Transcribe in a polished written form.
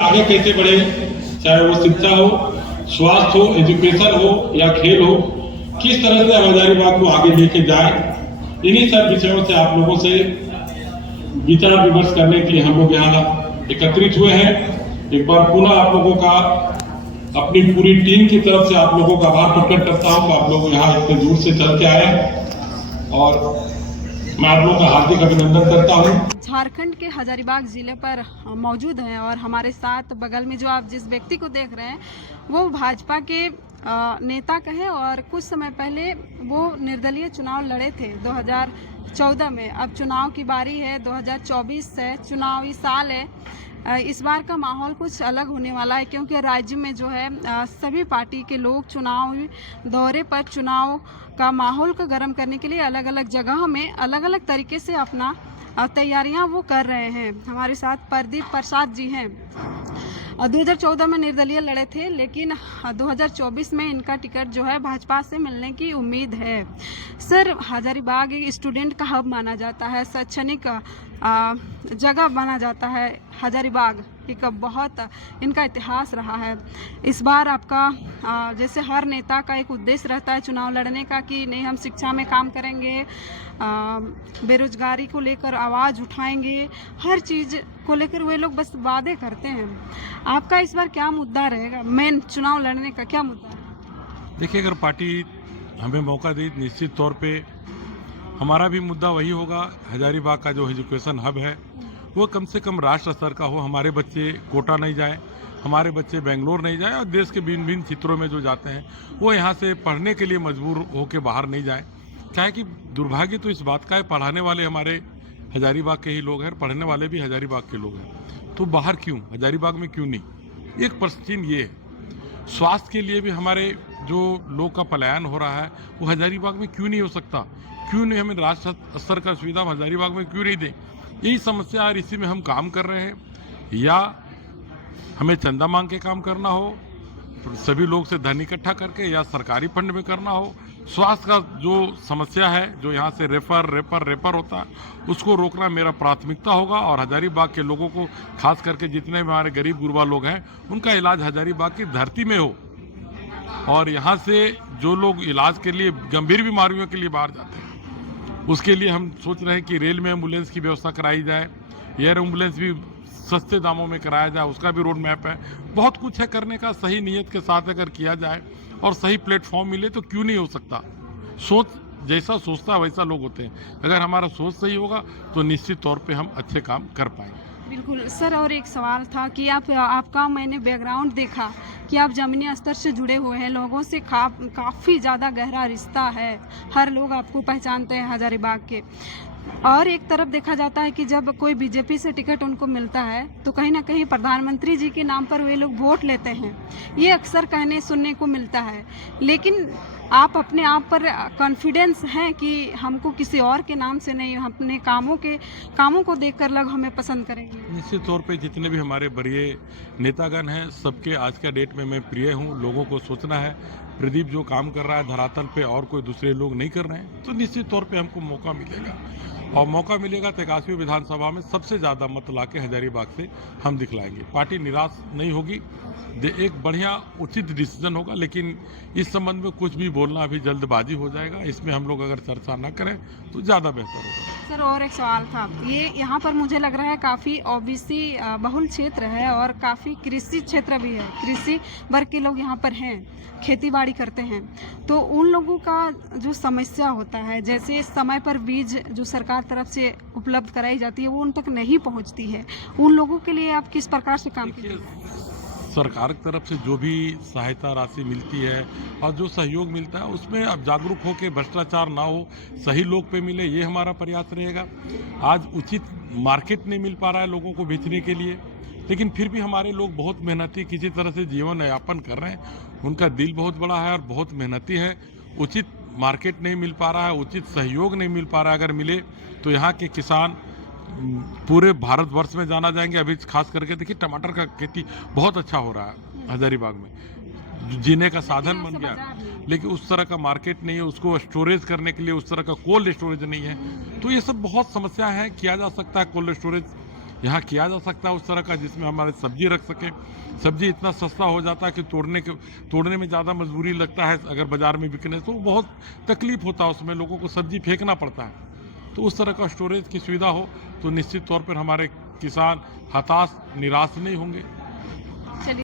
आगे कैसे बढ़े, चाहे वो शिक्षा हो, स्वास्थ्य हो, एजुकेशन हो या खेल हो, किस तरह से हजारीबाग को आगे लेके जाए, इन्हीं सब विषयों से आप लोगों से विचार विमर्श करने के लिए हम लोग यहाँ एकत्रित हुए हैं। एक बार पुनः आप लोगों का अपनी पूरी टीम की तरफ से आप लोगों का आभार प्रकट करता हूँ कि आप लोग यहाँ इतने दूर से चल के आए और मैं आप लोगों का हार्दिक अभिनंदन करता हूँ। झारखंड के हजारीबाग जिले पर मौजूद हैं और हमारे साथ बगल में जो आप जिस व्यक्ति को देख रहे हैं वो भाजपा के नेता कहे और कुछ समय पहले वो निर्दलीय चुनाव लड़े थे 2014 में। अब चुनाव की बारी है, 2024 है, चुनावी साल है। इस बार का माहौल कुछ अलग होने वाला है क्योंकि राज्य में जो है सभी पार्टी के लोग चुनावी दौरे पर चुनाव का माहौल को गर्म करने के लिए अलग अलग जगहों में अलग अलग तरीके से अपना तैयारियां वो कर रहे हैं। हमारे साथ प्रदीप प्रसाद जी हैं। 2014 में निर्दलीय लड़े थे लेकिन 2024 में इनका टिकट जो है भाजपा से मिलने की उम्मीद है। सर, हजारीबाग एक स्टूडेंट का हब माना जाता है, शैक्षणिक जगह माना जाता है। हजारीबाग एक बहुत इनका इतिहास रहा है। इस बार आपका जैसे हर नेता का एक उद्देश्य रहता है चुनाव लड़ने का कि नहीं हम शिक्षा में काम करेंगे, बेरोजगारी को लेकर आवाज़ उठाएंगे, हर चीज़ को लेकर वे लोग बस वादे करते हैं। आपका इस बार क्या मुद्दा रहेगा, मेन चुनाव लड़ने का क्या मुद्दा है? देखिए, अगर पार्टी हमें मौका दी निश्चित तौर पे हमारा भी मुद्दा वही होगा। हजारीबाग का जो एजुकेशन हब है वो कम से कम राष्ट्र स्तर का हो। हमारे बच्चे कोटा नहीं जाएं, हमारे बच्चे बेंगलोर नहीं जाएं और देश के भिन्न भिन्न क्षेत्रों में जो जाते हैं वो यहाँ से पढ़ने के लिए मजबूर होकर बाहर नहीं जाएं। क्या है कि दुर्भाग्य तो इस बात का है, पढ़ाने वाले हमारे हजारीबाग के ही लोग हैं, पढ़ने वाले भी हजारीबाग के लोग हैं, तो बाहर क्यों, हजारीबाग में क्यों नहीं? एक प्रश्न चिन्ह ये है। स्वास्थ्य के लिए भी हमारे जो लोग का पलायन हो रहा है वो हजारीबाग में क्यों नहीं हो सकता? क्यों नहीं हमें राष्ट्र स्तर का सुविधा हजारीबाग में क्यों नहीं दें? यही समस्या और इसी में हम काम कर रहे हैं। या हमें चंदा मांग के काम करना हो, सभी लोग से धन इकट्ठा करके, या सरकारी फंड में करना हो। स्वास्थ्य का जो समस्या है, जो यहाँ से रेफर होता है, उसको रोकना मेरा प्राथमिकता होगा। और हजारीबाग के लोगों को, खास करके जितने भी हमारे गरीब गुरबा लोग हैं, उनका इलाज हजारीबाग की धरती में हो। और यहाँ से जो लोग इलाज के लिए गंभीर बीमारियों के लिए बाहर जाते हैं, उसके लिए हम सोच रहे हैं कि रेल में एम्बुलेंस की व्यवस्था कराई जाए, एयर एम्बुलेंस भी सस्ते दामों में कराया जाए, उसका भी रोड मैप है। बहुत कुछ है करने का, सही नीयत के साथ अगर किया जाए और सही प्लेटफॉर्म मिले तो क्यों नहीं हो सकता। सोच जैसा सोचता वैसा लोग होते हैं। अगर हमारा सोच सही होगा तो निश्चित तौर पे हम अच्छे काम कर पाएंगे। बिल्कुल सर, और एक सवाल था कि आपका मैंने बैकग्राउंड देखा कि आप जमीनी स्तर से जुड़े हुए हैं, लोगों से काफ़ी ज़्यादा गहरा रिश्ता है, हर लोग आपको पहचानते हैं हजारीबाग के। और एक तरफ देखा जाता है कि जब कोई बीजेपी से टिकट उनको मिलता है तो कहीं ना कहीं प्रधानमंत्री जी के नाम पर वे लोग वोट लेते हैं, ये अक्सर कहने सुनने को मिलता है। लेकिन आप अपने आप पर कॉन्फिडेंस हैं कि हमको किसी और के नाम से नहीं, अपने कामों को देखकर लोग हमें पसंद करेंगे? निश्चित तौर पे जितने भी हमारे बड़े नेतागण हैं, सबके आज का डेट में मैं प्रिय हूँ। लोगों को सोचना है प्रदीप जो काम कर रहा है धरातल पे और कोई दूसरे लोग नहीं कर रहे हैं, तो निश्चित तौर पे हमको मौका मिलेगा। और मौका मिलेगा तो 81वीं विधानसभा में सबसे ज़्यादा मत लाके हजारीबाग से हम दिखलाएंगे। पार्टी निराश नहीं होगी, एक बढ़िया उचित डिसीजन होगा। लेकिन इस संबंध में कुछ भी बोलना अभी जल्दबाजी हो जाएगा, इसमें हम लोग अगर चर्चा न करें तो ज़्यादा बेहतर होगा। सर, और एक सवाल था, ये यहाँ पर मुझे लग रहा है काफ़ी ओबीसी बहुल क्षेत्र है और काफ़ी कृषि क्षेत्र भी है, कृषि वर्ग के लोग यहाँ पर हैं, खेती बाड़ी करते हैं, तो उन लोगों का जो समस्या होता है, जैसे समय पर बीज जो सरकार तरफ से उपलब्ध कराई जाती है वो उन तक नहीं पहुँचती है, उन लोगों के लिए आप किस प्रकार से काम कीजिए? सरकार की तरफ से जो भी सहायता राशि मिलती है और जो सहयोग मिलता है उसमें अब जागरूक हो के भ्रष्टाचार ना हो, सही लोग पे मिले, ये हमारा प्रयास रहेगा। आज उचित मार्केट नहीं मिल पा रहा है लोगों को बेचने के लिए, लेकिन फिर भी हमारे लोग बहुत मेहनती किसी तरह से जीवन यापन कर रहे हैं। उनका दिल बहुत बड़ा है और बहुत मेहनती है। उचित मार्केट नहीं मिल पा रहा है, उचित सहयोग नहीं मिल पा रहा है। अगर मिले तो यहाँ के किसान पूरे भारतवर्ष में जाना जाएंगे। अभी खास करके देखिए टमाटर का खेती बहुत अच्छा हो रहा है हजारीबाग में, जीने का साधन बन गया, लेकिन उस तरह का मार्केट नहीं है, उसको स्टोरेज करने के लिए उस तरह का कोल्ड स्टोरेज नहीं है। तो ये सब बहुत समस्या है। किया जा सकता है कोल्ड स्टोरेज यहाँ किया जा सकता है उस तरह का, जिसमें हमारे सब्जी रख सकें। सब्जी इतना सस्ता हो जाता है कि तोड़ने में ज़्यादा मजबूरी लगता है, अगर बाज़ार में बिकने तो बहुत तकलीफ होता है, उसमें लोगों को सब्जी फेंकना पड़ता है। तो उस तरह का स्टोरेज की सुविधा हो तो निश्चित तौर पर हमारे किसान हताश निराश नहीं होंगे। चलिए।